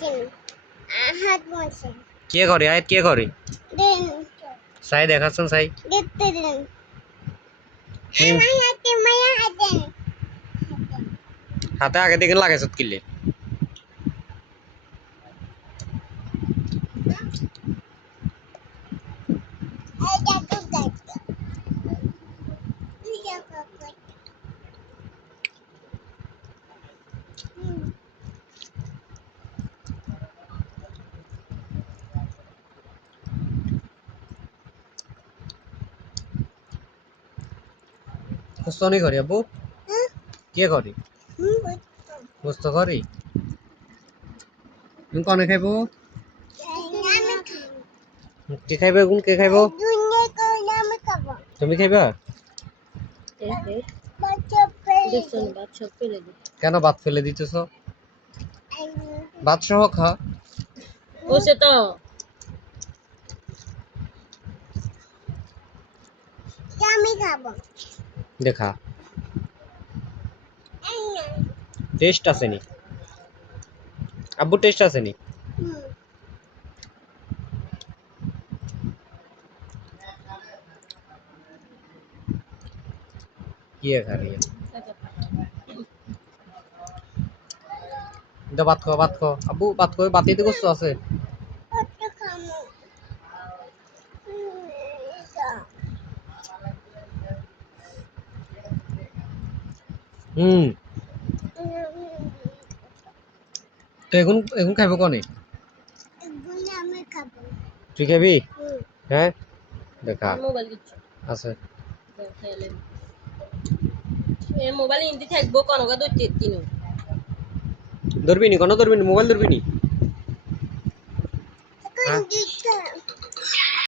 হাত মোছে কে করে আয়াত কে করে দেন সাই দেখাচ্ছেন সাই দেখতে দেন মিম আমার হাতে মায়া হাতে হাতে আগে থেকে লাগাইছ কিলে এটা তো দেখতে ঠিক আছে কুস্তনি করি আব্বু কে করে কুস্ত করি তুমি কনে খাইবো কে খাইবে কোন কে খাইবো তুমি খাইবা কেন ভাত ফেলে দিতেছ ভাত সহ খা ওসে তো আমি খাবো দেখা টেস্ট আছে নি আব্বু টেস্ট আছে নি কি খাবি এটা ভাত খাও আব্বু ভাত খাও বাতিতে কষ্ট আছে হুম তো এখন এখন খাইব কনে আমি খাবো তুই খাবি হ্যাঁ দেখা মোবাইল দিচ্ছ আছে এ মোবাইল ইন্দি থাকবো কনকা দুই তিন ধরবি নি কোনো ধরবি নি মোবাইল ধরবি নি এখন দিতে